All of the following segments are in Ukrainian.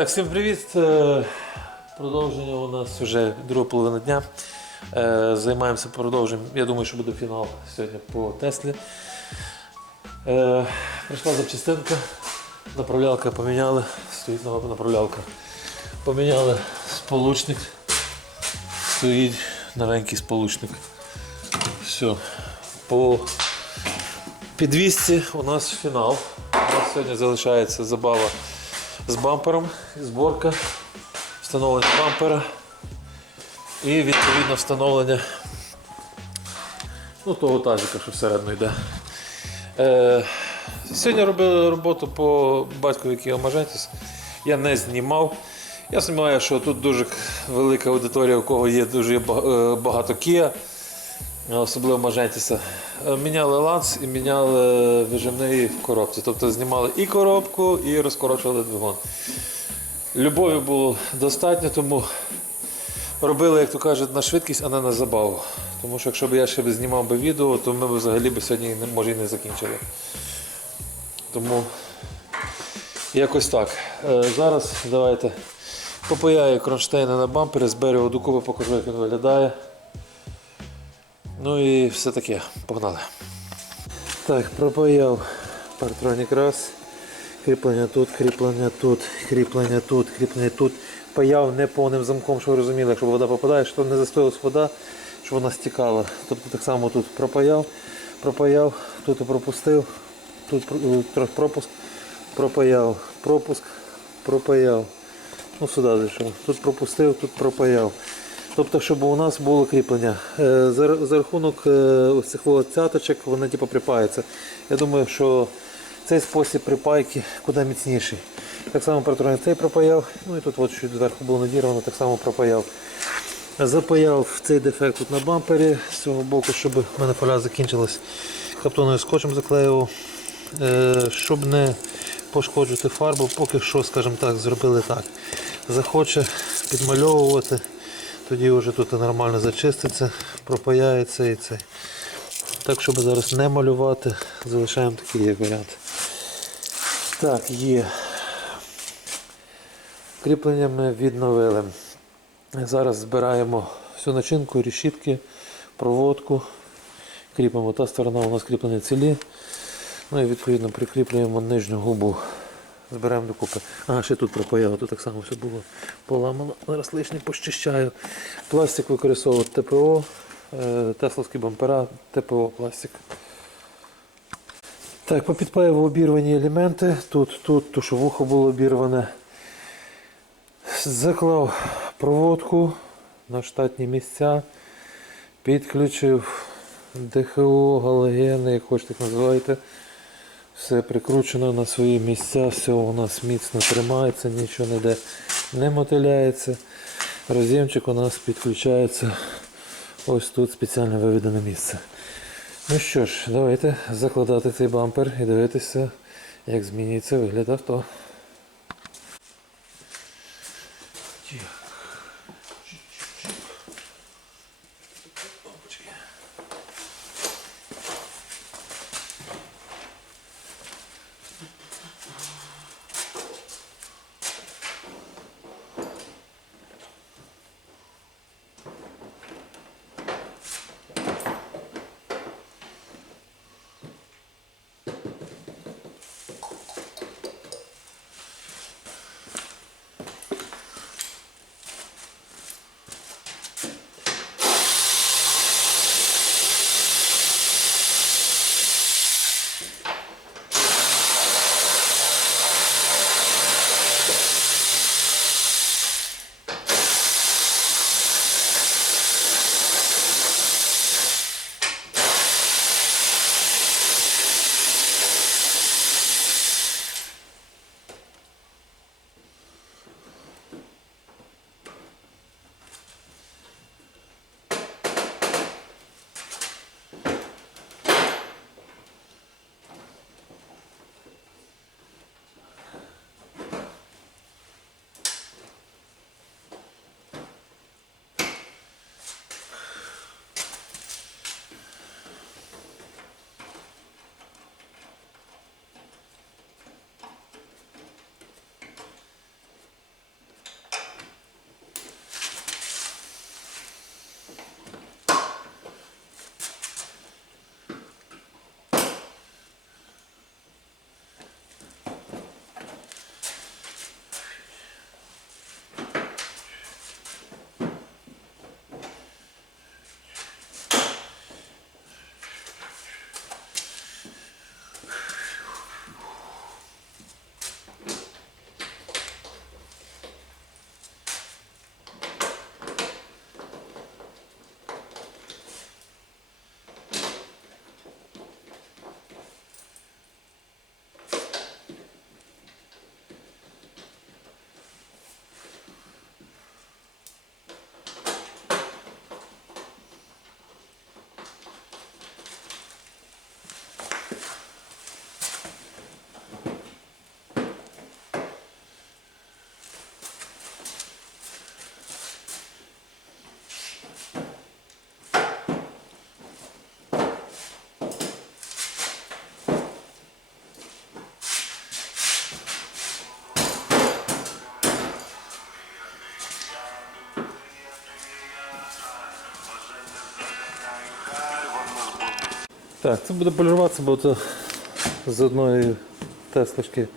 Так, всім привіт. Е, Продовження у нас вже друга половина дня. Е, Займаємося продовженням. Я думаю, що буде фінал сьогодні по Теслі. Е, Прийшла запчастинка, направлялка поміняли, стоїть нова направлялка. Поміняли сполучник. Стоїть новенький сполучник. Все. По підвісці у нас фінал. У нас сьогодні залишається забава з бампером, зборка, встановлення бампера і відповідно встановлення ну, того тазика, що всередину йде. Е, сьогодні робили роботу по батькові Magentis. Я не знімав. Я сподіваюся, що тут дуже велика аудиторія, у кого є дуже е, багато Kia, особливо Magentisa. Е, Міняли ланц і міняли вижимний в коробці. Тобто знімали і коробку, і розкорочували двигун. Любові було достатньо, тому робили, як то кажуть, на швидкість, а не на забаву. Тому що якщо б я ще знімав би відео, то ми б взагалі б сьогодні може і не закінчили. Тому якось так. Е, Зараз давайте попаяю кронштейни на бампері, зберу докупи, покажу, як він виглядає. Ну і все таке, погнали. Так, пропаяв партронік раз. Кріплення тут, кріплення тут, кріплення тут, кріплення тут. Паяв не повним замком, щоб ви розуміли, якщо вода попадає, щоб не застоялась вода, щоб вона стікала. Тобто так само тут пропаяв, пропаяв, тут пропустив, тут трохи пропуск, пропаяв, пропуск, пропаяв. Ну сюди зайшов. Тут пропустив, тут пропаяв. Тобто, щоб у нас було кріплення. Е, За, за рахунок е, ось цих цяточок вони типу припаються. Я думаю, що цей спосіб припайки куди міцніший. Так само протрони цей пропаяв, ну і тут от що зверху було надірвано, так само пропаяв. Запаяв цей дефект тут на бампері з цього боку, щоб в мене поля закінчилась. Каптоновим скотчем заклеював. Е, Щоб не пошкоджувати фарбу, поки що, скажімо так, зробили так. Захоче підмальовувати, тоді вже тут нормально зачиститься, пропаяється і цей. Так, щоб зараз не малювати, залишаємо такий як варіант. Так, є. Кріплення ми відновили. Зараз збираємо всю начинку, решітки, проводку. Кріпимо. Та сторона у нас кріплення цілі. Ну і відповідно прикріплюємо нижню губу. Збираємо докупи. А, ще тут пропаяв, тут так само все було поламано. Зараз лишнє пощищаю. Пластик використовував ТПО, е, тесловські бампера, ТПО пластик. Так, попідпаював обірвані елементи. Тут, тут, вухо було обірване. Заклав проводку на штатні місця, підключив ДХО, галогени, як хочете їх називайте. Все прикручено на свої місця, все у нас міцно тримається, нічого не йде, не мотиляється. Роз'ємчик у нас підключається ось тут спеціально виведене місце. Ну що ж, давайте закладати цей бампер і дивитися, як змінюється вигляд авто. Так, це буде поліруватися, бо це з одної теслочки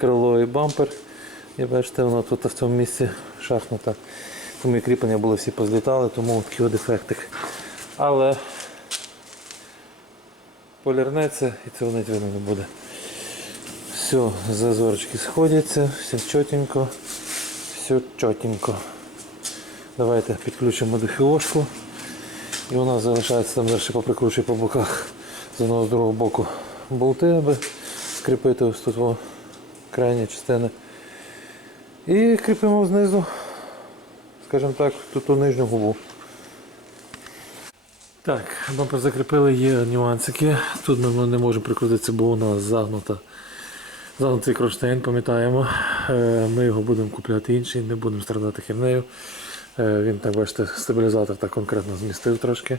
крило і бампер. І бачите, воно тут в цьому місці шахнута. Тому і кріплення були всі позлітали, тому такий дефектик. Але полірнеться і цього навіть видно не буде. Все, зазорочки сходяться, все чотенько, все чотенько. Давайте підключимо дохіошку. І у нас залишається там далі поприкручує по боках з другого боку болти, аби скріпити ось тут крайні частини. І кріпимо знизу, скажімо так, тут ту нижню губу. Так, бампер закріпили, є нюансики. Тут ми не можемо прикрутитися, бо у нас загнута. Загнутий кронштейн, пам'ятаємо. Е, Ми його будемо купляти інший, не будемо страдати хернею. Е, Він, так бачите, стабілізатор так конкретно змістив трошки.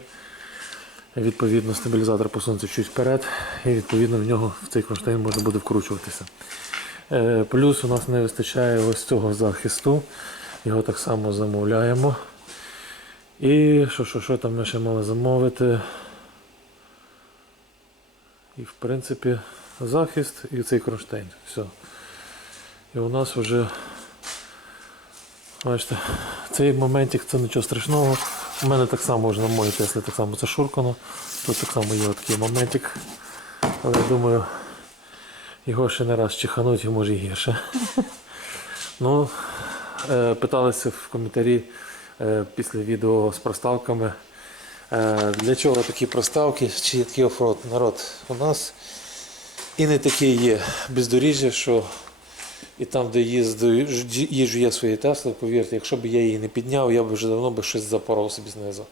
Відповідно, стабілізатор посунеться чуть вперед, і відповідно в нього в цей кронштейн можна буде вкручуватися. Е, Плюс у нас не вистачає ось цього захисту. Його так само замовляємо. І що, що, що там ми ще мали замовити? І в принципі захист і цей кронштейн. Все. І у нас вже, бачите, цей моментик це нічого страшного. У мене так само вже на моїй Теслі так само зашуркано. Тут так само є такий моментик. Але я думаю, його ще не раз чихануть і може і гірше. Ну, е, питалися в коментарі е, після відео з проставками. Е, Для чого такі проставки чи є такий оффроуд? Народ, у нас і не таке є бездоріжжя, що і там, де їжджу я своєю Теслою, повірте, якщо б я її не підняв, я б вже давно би щось запоров собі знизу.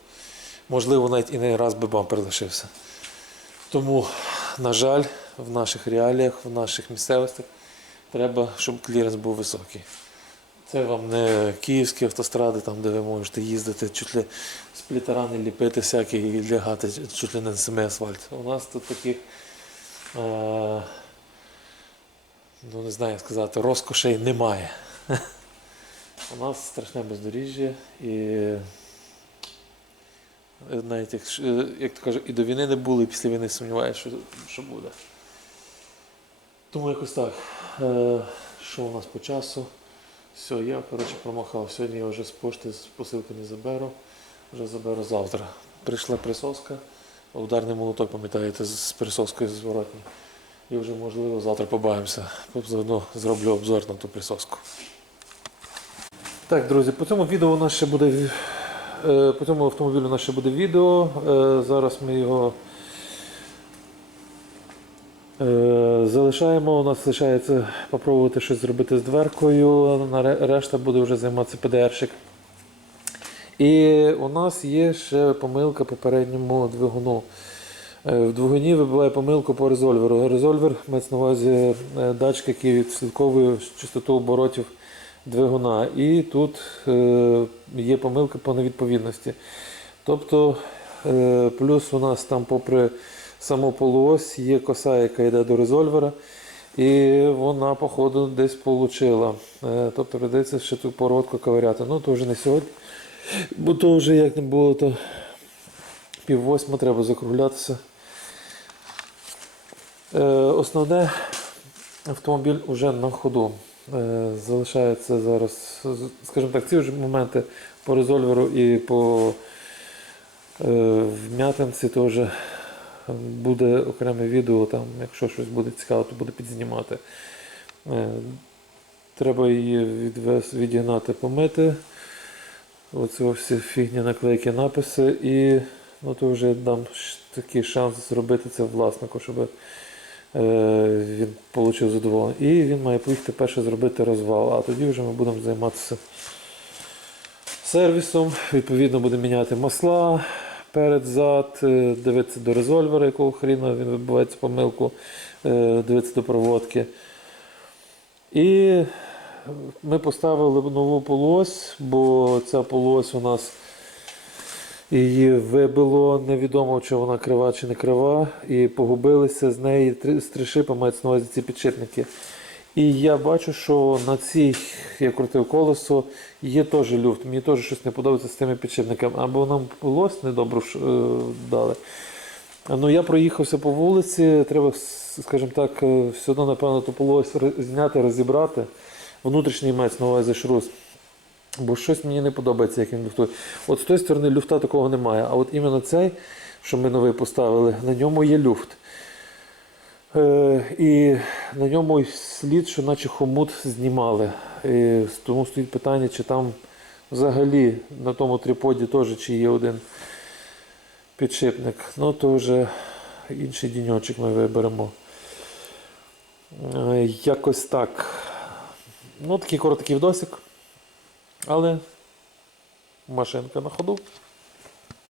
Можливо, навіть і не раз би бампер лишився. Тому, на жаль, в наших реаліях, в наших місцевостях треба, щоб кліренс був високий. Це вам не київські автостради, там, де ви можете їздити, чуть ли сплітарани ліпити всякі і лягати чуть ли не на самий асфальт. У нас тут таких, е, ну не знаю як сказати, розкошей немає. У нас страшне бездоріжжя і е, навіть як, е, як то кажуть, і до війни не було, і після війни сумніваюся, що, що буде. Тому якось так. Е, Що у нас по часу? Все, я коротше промахав. Сьогодні я вже з пошти з посилки не заберу. Вже заберу завтра. Прийшла присоска, ударний молоток, пам'ятаєте, з з присоскою зворотній. І вже можливо завтра побачимося. Заодно зроблю обзор на ту присоску. Так, друзі, по цьому відео у нас ще буде. е, По цьому автомобілю у нас ще буде відео. Е, Зараз ми його Е, Залишаємо, у нас лишається спробувати щось зробити з дверкою, решта буде вже займатися ПДРщик. І у нас є ще помилка попередньому двигуну. Е, В двигуні вибиває помилку по резольверу. Резольвер мається на увазі е, датчик, який відслідковує частоту оборотів двигуна. І тут е, є помилка по невідповідності. Тобто, плюс у нас там, попри саму полуось, є коса, яка йде до резольвера, і вона, походу, десь получила. Тобто прийдеться ще ту породку ковиряти. Ну, то вже не сьогодні. Бо то вже як не було, то пів восьма треба закруглятися. Е, Основне автомобіль вже на ходу. Е, Залишається зараз, скажімо так, ці вже моменти по резольверу і по е, вм'ятинці то буде окреме відео, там, якщо щось буде цікаво, то буде підзнімати. Треба її відвес, відігнати, помити. Оці всі фігні наклейки, написи і ну, то вже дам такий шанс зробити це власнику, щоб він отримав задоволення. І він має поїхати перше зробити розвал, а тоді вже ми будемо займатися сервісом. Відповідно, будемо міняти масла перед зад, е, дивитися до резольвера, якого хріна він вибивається помилку, е, дивитися до проводки. І ми поставили нову полось, бо ця полось у нас її вибило, невідомо, чи вона крива чи не крива, і погубилися з неї три стрішипи, мають на увазі ці підшипники. І я бачу, що на цій, я крутив колесо, є теж люфт. Мені теж щось не подобається з тими підшипниками. Або нам полось недобру е, дали, Ну, я проїхався по вулиці, треба, скажімо так, е, все одно, напевно, тополось роз- зняти, розібрати. Внутрішній мець на увазі шрус. Бо щось мені не подобається, як він люфтує. От з тої сторони люфта такого немає. А от іменно цей, що ми новий поставили, на ньому є люфт. Е, і на ньому слід, що наче хомут знімали. І тому стоїть питання, чи там взагалі на тому триподі теж чи є один підшипник. Ну, то вже інший діньочок ми виберемо. Е, Якось так. Ну, такий короткий відосик. Але машинка на ходу.